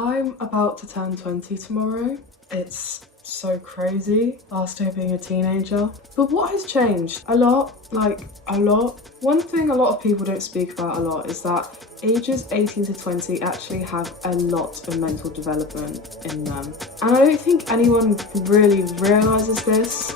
I'm about to turn 20 tomorrow. It's so crazy, last day being a teenager. But what has changed? A lot, like a lot. One thing a lot of people don't speak about a lot is that ages 18 to 20 actually have a lot of mental development in them. And I don't think anyone really realises this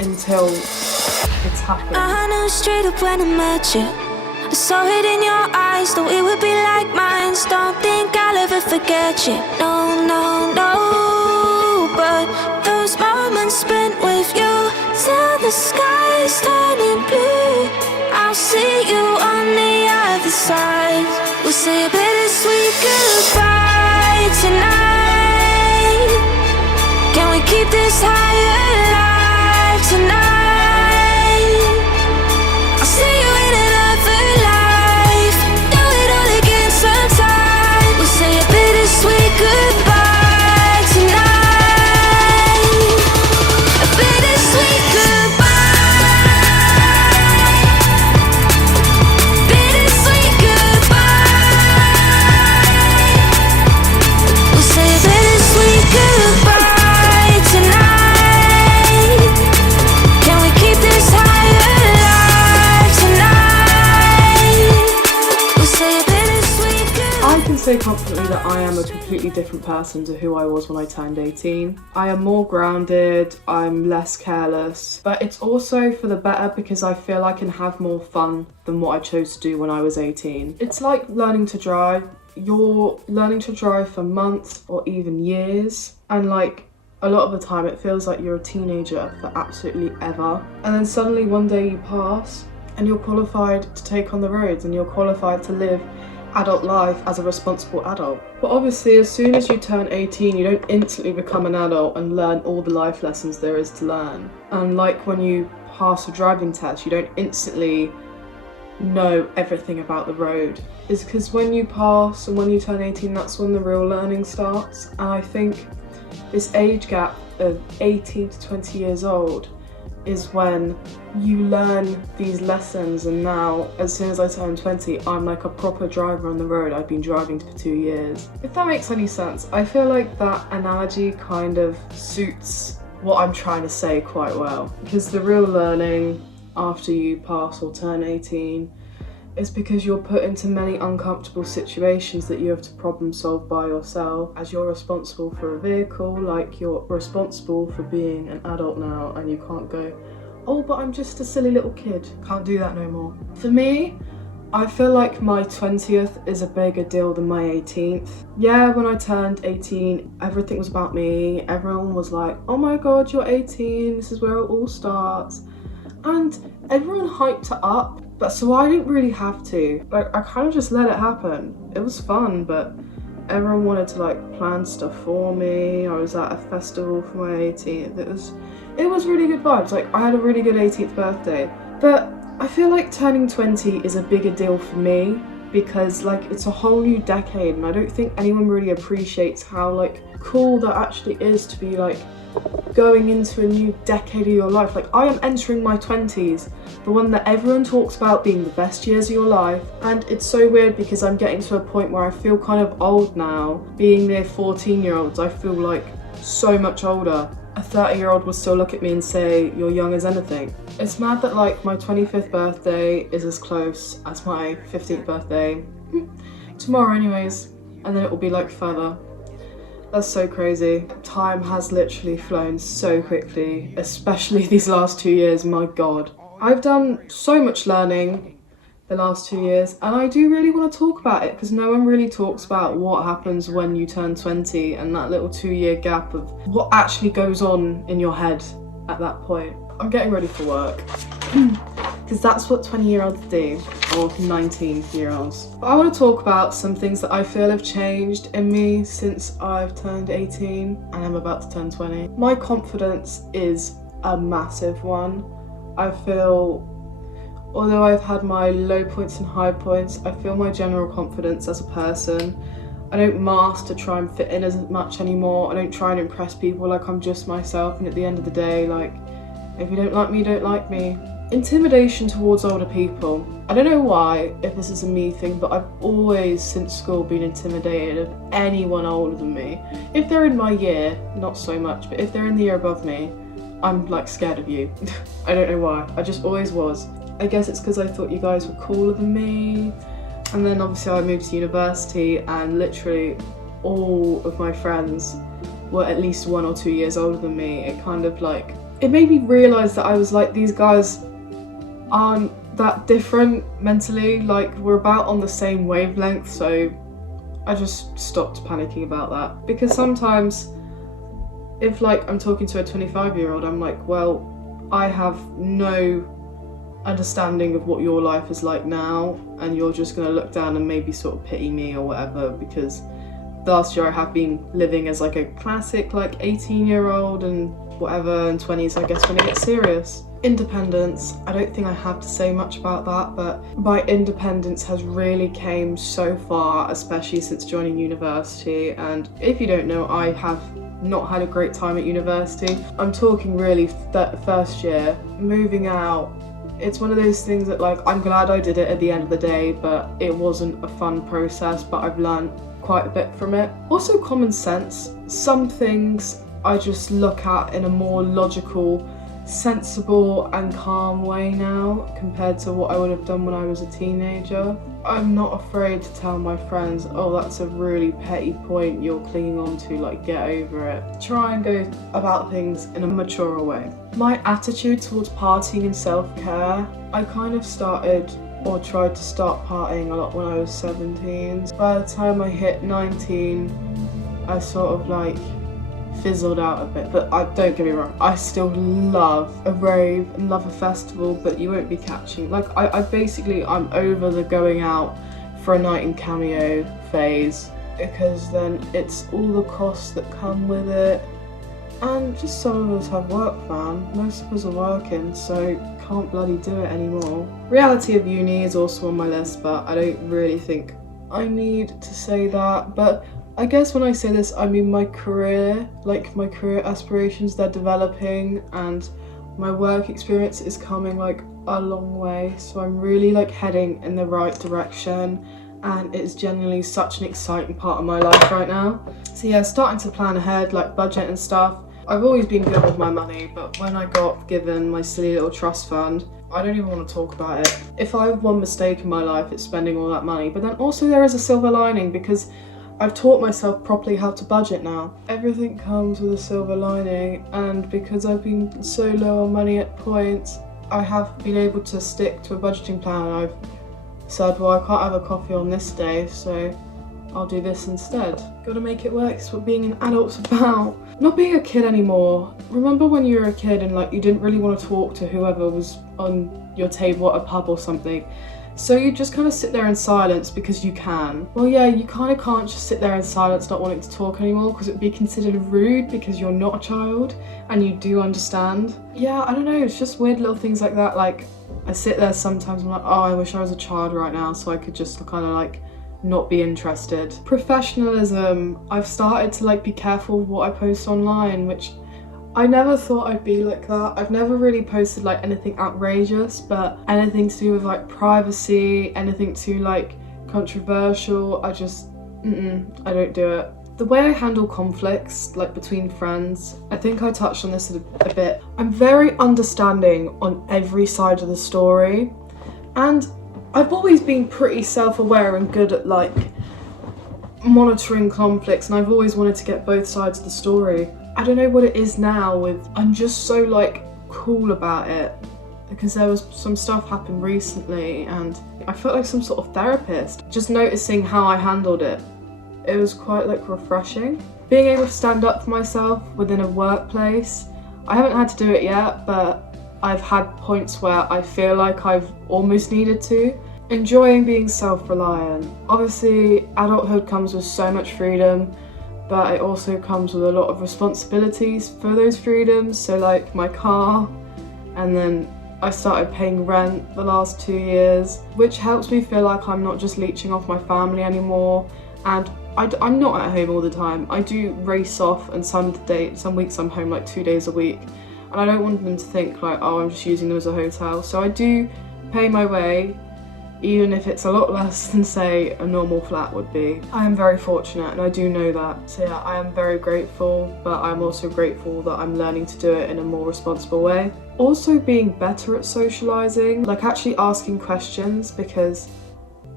until it's happened. I knew straight up when I met you. I saw it in your eyes, though it would be like mine. Don't think I'll ever forget you. No, no, no. But those moments spent with you till the sky is turning blue, I'll see you on the other side. We'll say a bittersweet goodbye tonight. Can we keep this high alive tonight? I'll see you in another life. Do it all again sometime. We'll say a bittersweet goodbye tonight. A bittersweet goodbye. Bittersweet goodbye. We'll say a bittersweet goodbye tonight. Can we keep this high alive tonight? We'll say a bittersweet goodbye. I can say confidently that I am a completely different person to who I was when I turned 18. I am more grounded, I'm less careless, but it's also for the better because I feel I can have more fun than what I chose to do when I was 18. It's like learning to drive. You're learning to drive for months or even years, and like a lot of the time it feels like you're a teenager for absolutely ever. And then suddenly one day you pass and you're qualified to take on the roads and you're qualified to live adult life as a responsible adult. But obviously as soon as you turn 18 you don't instantly become an adult and learn all the life lessons there is to learn. And like when you pass a driving test you don't instantly know everything about the road. It's because when you pass and when you turn 18 that's when the real learning starts. And I think this age gap of 18 to 20 years old is when you learn these lessons. And now as soon as I turn 20 I'm like a proper driver on the road. I've been driving for 2 years. If that makes any sense. I feel like that analogy kind of suits what I'm trying to say quite well, because the real learning after you pass or turn 18 is because you're put into many uncomfortable situations that you have to problem solve by yourself, as you're responsible for a vehicle, like you're responsible for being an adult now, and you can't go, oh but I'm just a silly little kid. Can't do that no more. For me, I feel like my 20th is a bigger deal than my 18th. Yeah, when I turned 18 everything was about me. Everyone was like, oh my god you're 18, this is where it all starts. And everyone hyped it up, but so I didn't really have to. Like I kind of just let it happen. It was fun, but everyone wanted to like plan stuff for me. I was at a festival for my 18th. It was really good vibes. Like I had a really good 18th birthday. But I feel like turning 20 is a bigger deal for me because like it's a whole new decade and I don't think anyone really appreciates how like cool that actually is to be like going into a new decade of your life. Like I am entering my 20s, the one that everyone talks about being the best years of your life, and it's so weird because I'm getting to a point where I feel kind of old now. Being near 14-year-olds, I feel like so much older. A 30-year-old will still look at me and say, you're young as anything. It's mad that like my 25th birthday is as close as my 15th birthday. Tomorrow anyways, and then it will be like further. That's so crazy. Time has literally flown so quickly, especially these last 2 years, my god. I've done so much learning the last 2 years and I do really want to talk about it because no one really talks about what happens when you turn 20 and that little 2-year gap of what actually goes on in your head at that point. I'm getting ready for work because that's what 20-year-olds do, or 19-year-olds. But I want to talk about some things that I feel have changed in me since I've turned 18 and I'm about to turn 20. My confidence is a massive one. I feel, although I've had my low points and high points, I feel my general confidence as a person. I don't mask to try and fit in as much anymore. I don't try and impress people. Like I'm just myself, and at the end of the day, like if you don't like me, you don't like me. Intimidation towards older people. I don't know why, if this is a me thing, but I've always since school been intimidated of anyone older than me. If they're in my year, not so much, but if they're in the year above me, I'm like scared of you. I don't know why, I just always was. I guess it's because I thought you guys were cooler than me. And then obviously I moved to university and literally all of my friends were at least 1 or 2 years older than me. It kind of like, it made me realise that I was like, these guys aren't that different mentally, like we're about on the same wavelength, so I just stopped panicking about that. Because sometimes if like I'm talking to a 25-year-old, I'm like, well, I have no understanding of what your life is like now, and you're just gonna look down and maybe sort of pity me or whatever, because last year I have been living as like a classic like 18-year-old and whatever, and 20s I guess when it gets serious. Independence, I don't think I have to say much about that, but my independence has really came so far, especially since joining university. And if you don't know, I have not had a great time at university. I'm talking really first year, moving out. It's one of those things that like, I'm glad I did it at the end of the day, but it wasn't a fun process, but I've learned quite a bit from it. Also common sense. Some things I just look at in a more logical, sensible and calm way now compared to what I would have done when I was a teenager. I'm not afraid to tell my friends, oh, that's a really petty point you're clinging on to, like get over it. Try and go about things in a mature way. My attitude towards partying and self-care, I kind of started or tried to start partying a lot when I was 17. By the time I hit 19, I sort of like fizzled out a bit, but don't get me wrong, I still love a rave and love a festival, but you won't be catching, like I'm over the going out for a night in Cameo phase, because then it's all the costs that come with it, and just some of us have work, man. Most of us are working, so can't bloody do it anymore. Reality of uni is also on my list, but I don't really think I need to say that. But I guess when I say this, I mean my career, like my career aspirations, they're developing, and my work experience is coming like a long way. So I'm really like heading in the right direction, and it's genuinely such an exciting part of my life right now. So yeah, starting to plan ahead, like budget and stuff. I've always been good with my money, but when I got given my silly little trust fund, I don't even want to talk about it. If I have one mistake in my life, it's spending all that money. But then also there is a silver lining, because I've taught myself properly how to budget now. Everything comes with a silver lining, and because I've been so low on money at points, I have been able to stick to a budgeting plan. I've said, well, I can't have a coffee on this day, so I'll do this instead. Gotta make it work, it's what being an adult's about. Not being a kid anymore. Remember when you were a kid and like you didn't really want to talk to whoever was on your table at a pub or something? So you just kind of sit there in silence because you can. Well, yeah, you kind of can't just sit there in silence not wanting to talk anymore, because it'd be considered rude because you're not a child and you do understand. Yeah, I don't know, it's just weird little things like that. Like I sit there sometimes and I'm like, oh, I wish I was a child right now so I could just kind of like not be interested. Professionalism, I've started to like be careful with what I post online, which I never thought I'd be like that. I've never really posted like anything outrageous, but anything to do with like privacy, anything too like controversial, I just, I don't do it. The way I handle conflicts, like between friends, I think I touched on this a bit. I'm very understanding on every side of the story, and I've always been pretty self-aware and good at like monitoring conflicts, and I've always wanted to get both sides of the story. I don't know what it is now with, I'm just so like cool about it, because there was some stuff happened recently and I felt like some sort of therapist, just noticing how I handled it. It was quite like refreshing. Being able to stand up for myself within a workplace, I haven't had to do it yet, but I've had points where I feel like I've almost needed to. Enjoying being self-reliant. Obviously, adulthood comes with so much freedom, but it also comes with a lot of responsibilities for those freedoms. So like my car, and then I started paying rent the last 2 years, which helps me feel like I'm not just leeching off my family anymore. And I'm not at home all the time. I do race off, and some weeks I'm home like 2 days a week. and I don't want them to think like, oh, I'm just using them as a hotel. So I do pay my way, even if it's a lot less than, say, a normal flat would be. I am very fortunate and I do know that. So yeah, I am very grateful, but I'm also grateful that I'm learning to do it in a more responsible way. Also being better at socialising, like actually asking questions, because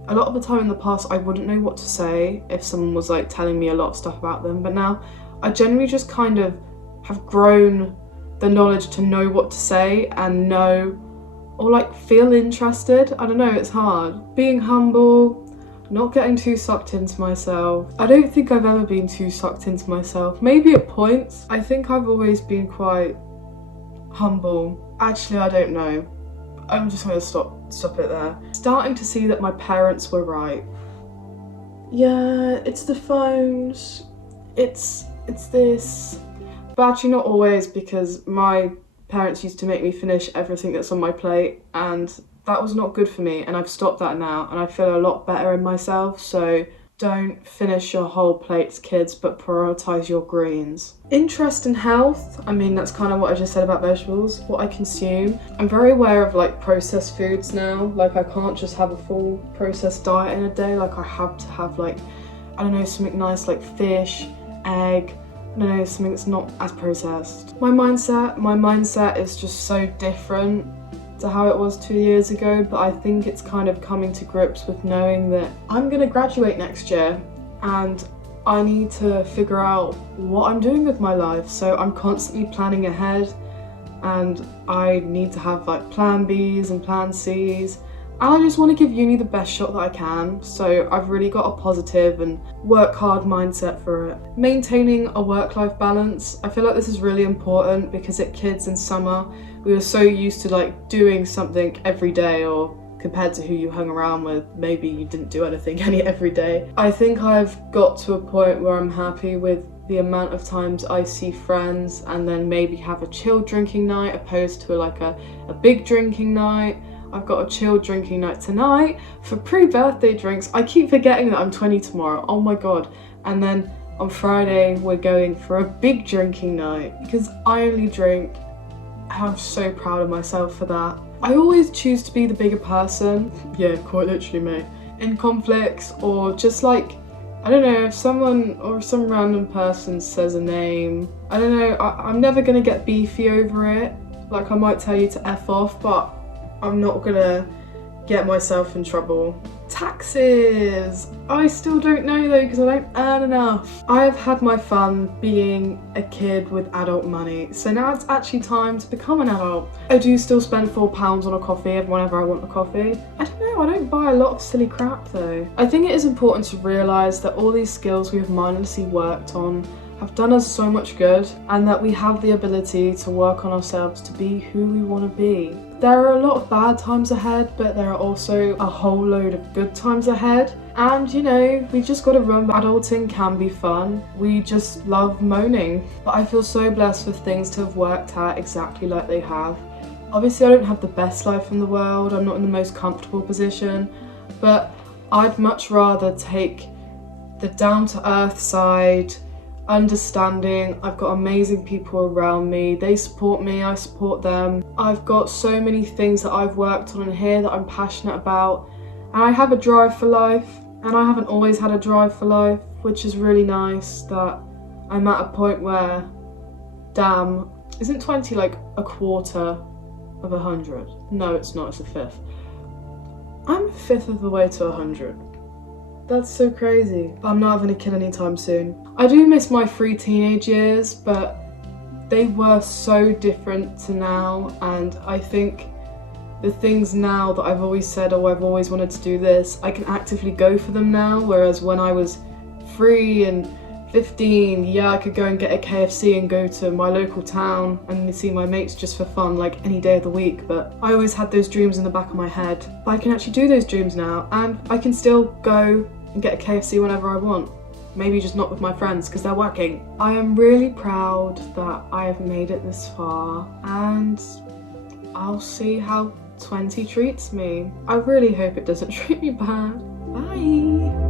a lot of the time in the past I wouldn't know what to say if someone was like telling me a lot of stuff about them, but now I generally just kind of have grown the knowledge to know what to say and know or like feel interested. I don't know, it's hard. Being humble, not getting too sucked into myself. I don't think I've ever been too sucked into myself. Maybe at points. I think I've always been quite humble. Actually, I don't know. I'm just gonna stop it there. Starting to see that my parents were right. Yeah, it's the phones. It's this. But actually not always, because my parents used to make me finish everything that's on my plate, and that was not good for me, and I've stopped that now and I feel a lot better in myself. So don't finish your whole plates, kids, but prioritise your greens. Interest in health, I mean, that's kind of what I just said about vegetables, what I consume. I'm very aware of like processed foods now. Like I can't just have a full processed diet in a day. Like I have to have like, I don't know, something nice like fish, egg, I don't know, something that's not as processed. My mindset is just so different to how it was 2 years ago, but I think it's kind of coming to grips with knowing that I'm gonna graduate next year and I need to figure out what I'm doing with my life. So I'm constantly planning ahead, and I need to have like plan Bs and plan Cs. And I just want to give uni the best shot that I can, so I've really got a positive and work hard mindset for it. Maintaining a work-life balance, I feel like this is really important, because at kids in summer, we were so used to like doing something every day, or compared to who you hung around with, maybe you didn't do anything every day. I think I've got to a point where I'm happy with the amount of times I see friends and then maybe have a chill drinking night opposed to like a big drinking night. I've got a chill drinking night tonight for pre-birthday drinks. I keep forgetting that I'm 20 tomorrow, oh my god. And then on Friday we're going for a big drinking night, because I only drink, and I'm so proud of myself for that. I always choose to be the bigger person, yeah, quite literally me, in conflicts, or just like, I don't know, if someone or some random person says a name, I don't know, I'm never gonna get beefy over it. Like I might tell you to F off, but I'm not gonna get myself in trouble. Taxes! I still don't know though, because I don't earn enough. I have had my fun being a kid with adult money, so now it's actually time to become an adult. I do still spend £4 on a coffee whenever I want a coffee. I don't know, I don't buy a lot of silly crap though. I think it is important to realise that all these skills we have mindlessly worked on have done us so much good, and that we have the ability to work on ourselves to be who we want to be. There are a lot of bad times ahead, but there are also a whole load of good times ahead. And you know, we just gotta remember adulting can be fun. We just love moaning. But I feel so blessed with things to have worked out exactly like they have. Obviously I don't have the best life in the world, I'm not in the most comfortable position, but I'd much rather take the down-to-earth side, understanding. I've got amazing people around me, they support me, I support them. I've got so many things that I've worked on in here that I'm passionate about, and I have a drive for life, and I haven't always had a drive for life, which is really nice that I'm at a point where, damn, isn't 20 like a quarter of 100? No, it's not, it's a fifth. I'm a fifth of the way to 100. That's so crazy. But I'm not having a kid anytime soon. I do miss my free teenage years, but they were so different to now, and I think the things now that I've always said, oh, I've always wanted to do this, I can actively go for them now, whereas when I was free and 15, yeah, I could go and get a KFC and go to my local town and see my mates just for fun, like any day of the week, but I always had those dreams in the back of my head. But I can actually do those dreams now, and I can still go and get a KFC whenever I want. Maybe just not with my friends because they're working. I am really proud that I have made it this far, and I'll see how 20 treats me. I really hope it doesn't treat me bad. Bye!